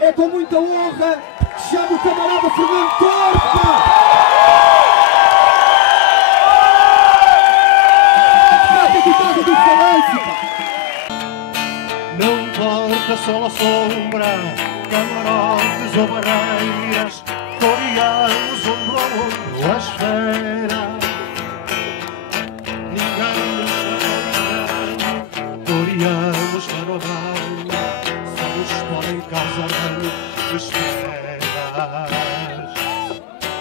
É com muita honra que chamo o camarada Fernando Torpe. Não importa sol ou sombra, camarotes ou barreiras, coreanos ombro a ombro à esfera. Ninguém nos chama, coreanos mano a mano, só nos podem causar desesperas.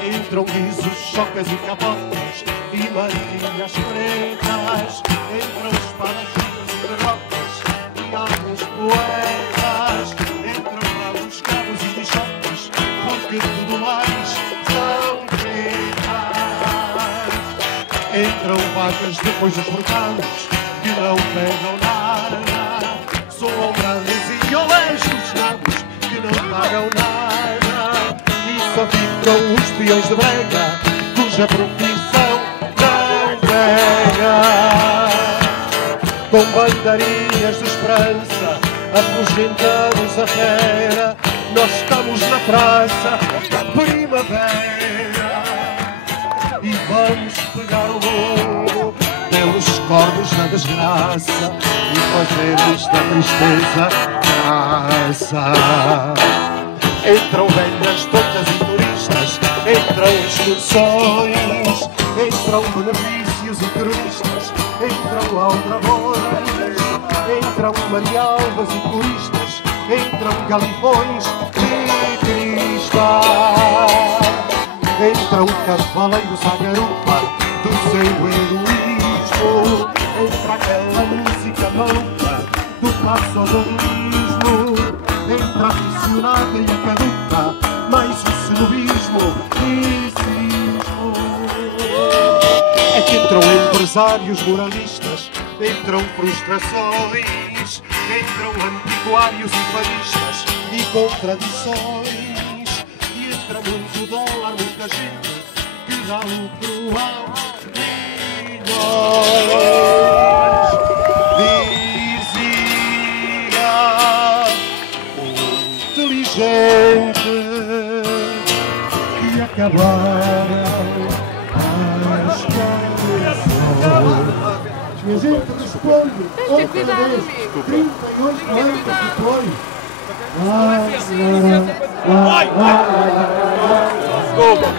Entram guizos, chocas e capotas e marinhas pretas, entram espadachins e derrotas e alguns poetas, entram bravos cabos e bichotes, porque tudo mais são pretas. Entram vacas depois dos mercados que não pegam nada, soam grandes e olejos nabos que não pagam nada, e só ficam os peões de brega cuja profissão não pega. Com bandeirinhas de esperança afugentamos a fera, nós estamos na praça da primavera e vamos pegar o mundo pelos cornos da desgraça e fazer-nos da tristeza graça. Entram velhas, tontas e turistas, entram excursões, entram benefícios e turistas, entram aldrabões, entram marialvas e turistas, entram galifões e cristas, entram cavaleiros à garupa do seu heroísmo, entra aquela música maluca do passodonismo, entra a aficionada e a caduca, mais o cenobismo e cismo. É que entram empresários moralistas, entram frustrações, entram antiquários e faristas e contradições, e entra muito dólar, muita gente que dá lucro aos milhões. Dizia o inteligente que acabaram as canções. E a gente responde outra vez, 38 anos depois. Desculpa.